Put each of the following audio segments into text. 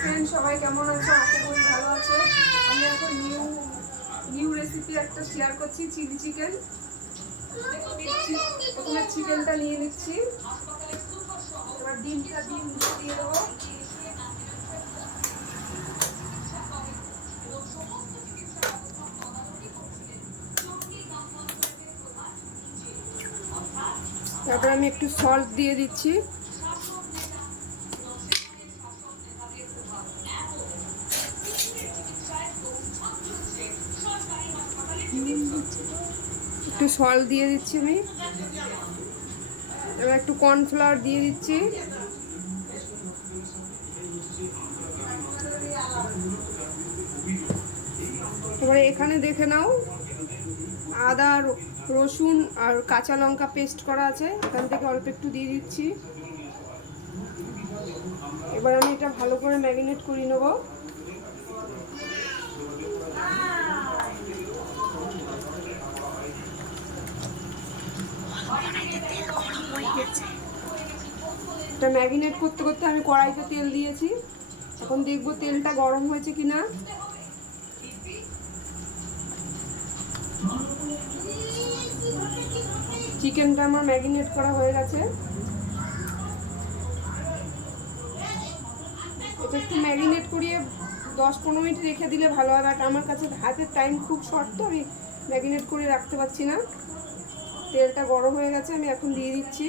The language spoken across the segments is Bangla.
ফ্রেন্ড, সবাই কেমন আছো? আশা করি ভালো আছো। আমি এখন নিউ রেসিপি একটা শেয়ার করছি, চিলি চিকেন। প্রথমে চিকেনটা নিয়ে নিচ্ছি, এবার ডিম দিয়ে দেবো। তারপর আমি একটু সল্ট দিয়ে দিচ্ছি। একটু সল্ট দিয়ে দিচ্ছি আমি। এবার একটু কর্নফ্লাওয়ার দিয়ে দিচ্ছি। এবারে এখানে দেখে নাও, আদা রসুন আর কাঁচা লঙ্কা পেস্ট করা আছে, এখান থেকে অল্প একটু দিয়ে দিচ্ছি। এবার আমি এটা ভালো করে ম্যারিনেট করে নেব। এটা ম্যারিনেট করতে করতে আমি কড়াইতে তেল দিয়েছি, এখন দেখবো তেলটা গরম হয়েছে কিনা। চিকেনটা আমার ম্যারিনেট করা হয়ে গেছে। এটা একটু ম্যারিনেট করিয়ে 10-15 মিনিট রেখে দিলে ভালো হয়, বাট আমার কাছে হাতের টাইম খুব শর্ট, তো আমি ম্যারিনেট করে রাখতে পারছি না। তেলটা গরম হয়ে গেছে, আমি এখন দিয়ে দিচ্ছি।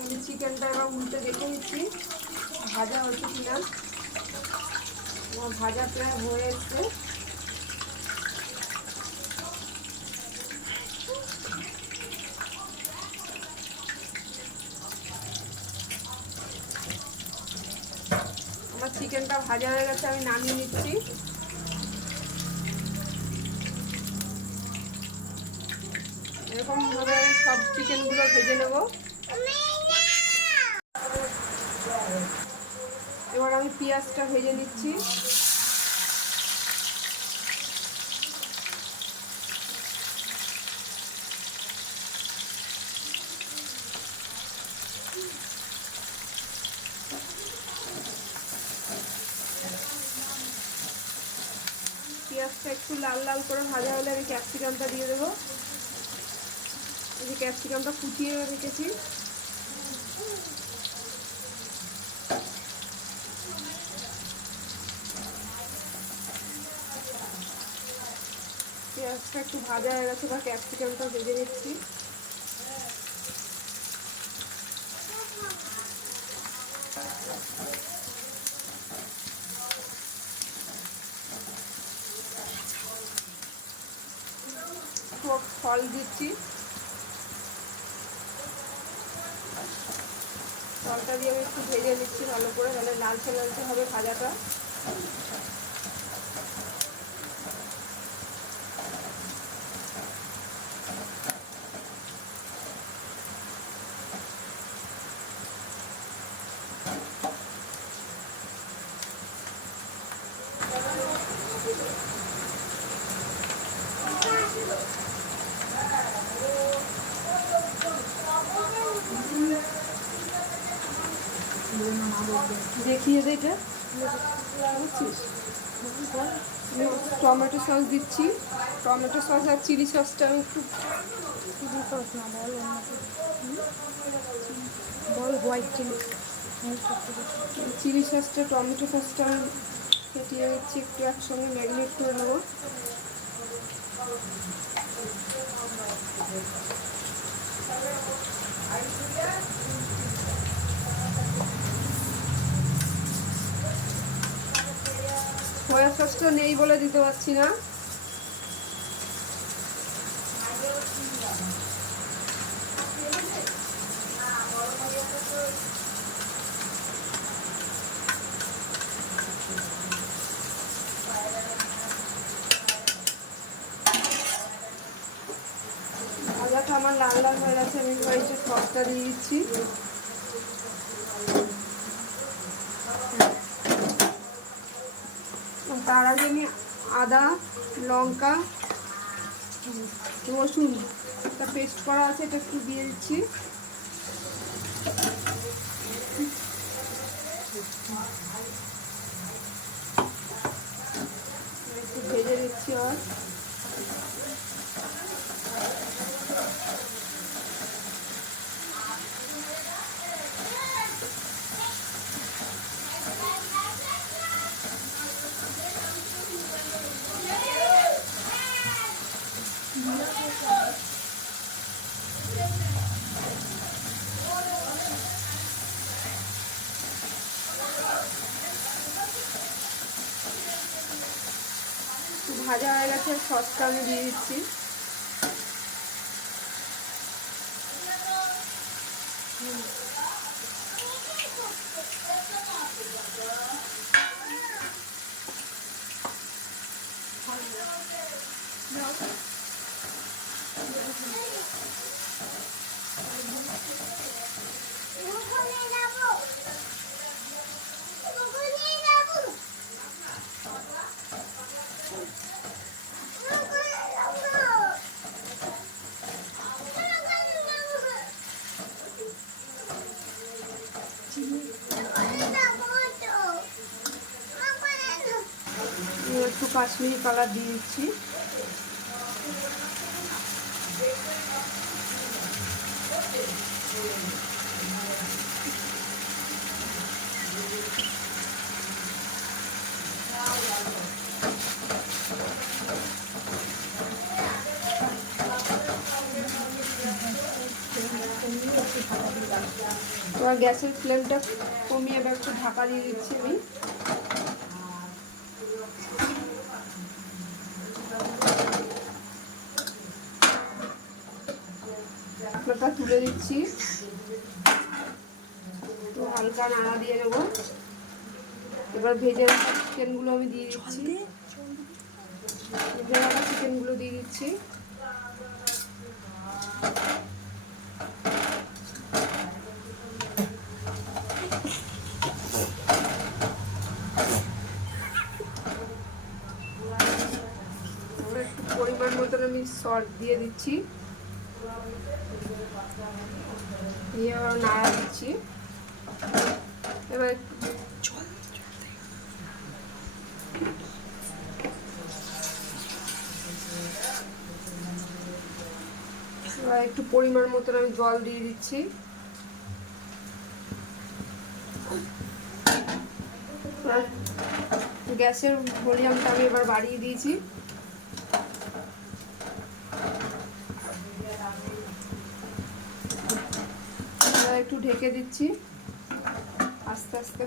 আমি চিকেনটা এবার উল্টে দেখে নিচ্ছি ভাজা হচ্ছে কিনা। আমার ভাজা প্রায় হয়ে এসছে। আমার চিকেনটা ভাজা হয়ে গেছে, আমি নামিয়ে নিচ্ছি। এরকম ভাবে সব চিকেনগুলো ভেজে নেব। এবার আমি পেঁয়াজটা ভেজে নিচ্ছি। পেঁয়াজটা একটু লাল লাল করে ভাজা হলে আমি ক্যাপসিকামটা দিয়ে দেবো। এই যে ক্যাপসিকামটা কুচিয়ে রেখেছি। পেঁয়াজটা একটু ভাজা হয়ে গেছে, বা ক্যাপসিকামটা ভেজে নিচ্ছি। ফল দিচ্ছি, ফলটা দিয়ে আমি একটু ভেজে নিচ্ছি ভালো করে, তাহলে লালচে লালচে হবে ভাজাটা। দেখিয়ে দে এটা, বুঝছিস? টমেটো সস দিচ্ছি, টমেটো সস আর চিলি সসটা আমি একটু, চিলি সস না বল হোয়াইট চিলি, চিলি সসটা টমেটো সসটা ফেটিয়ে নিচ্ছি, একটু একসঙ্গে ম্যারিনেট করে নেবো। সয়া সসটা নেই বলে দিতে পারছি না। ভাজাটা আমার লাল লাল হয়ে গেছে, আমি হয়েছে সসটা দিয়ে দিচ্ছি। তার আগে আমি আদা, লঙ্কা, রসুন একটা পেস্ট করা আছে, এটা একটু দিয়ে দিচ্ছি। একটু ভেজে দিচ্ছি। আর ভাজা হয়ে গেছে, সসটা আমি দিয়ে দিচ্ছি। একটু কাশ্মীরি কালার দিয়ে দিচ্ছি। এবার গ্যাসের ফ্লেমটা কমিয়ে এবার একটু ঢাকা দিয়ে দিচ্ছি আমি। ঢাকনাটা তুলে দিচ্ছি, একটু হালকা নাড়া দিয়ে নেবো। এবার ভেজে রাখা চিকেনগুলো আমি দিয়ে দিচ্ছি। ভেজে রাখা চিকেনগুলো দিয়ে দিচ্ছি। একটু পরিমাণ মতন আমি সল্ট দিয়ে দিচ্ছি, দিয়ে আবার নাড়া দিচ্ছি। এবার একটু পরিমাণ মতন আমি জল দিয়ে দিচ্ছি। গ্যাসের ভলিউমটা আমি এবার বাড়িয়ে দিয়েছি। একটু ঢেকে দিচ্ছি, আস্তে আস্তে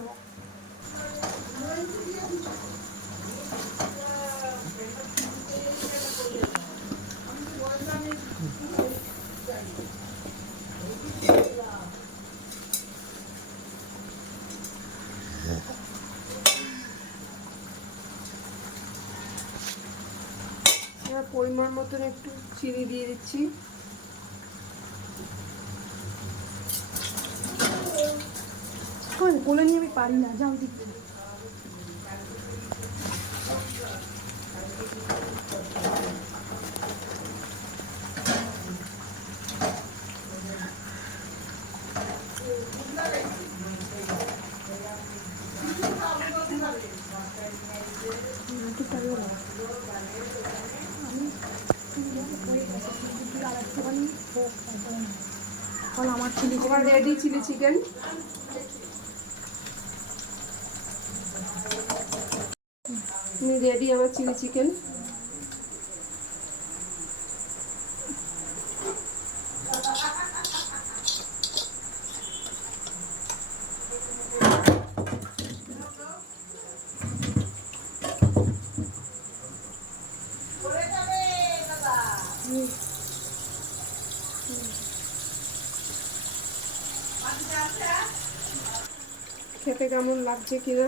পরিমাণ মতন একটু চিনি দিয়ে দিচ্ছি। কোলে নিয়ে আমি পারি না, যাও দিচ্ছি। আমার চিলি আমার রেডি চিলি চিকেন। রেডি আমার চিলি চিকেন। খেতে কেমন লাগছে কিনা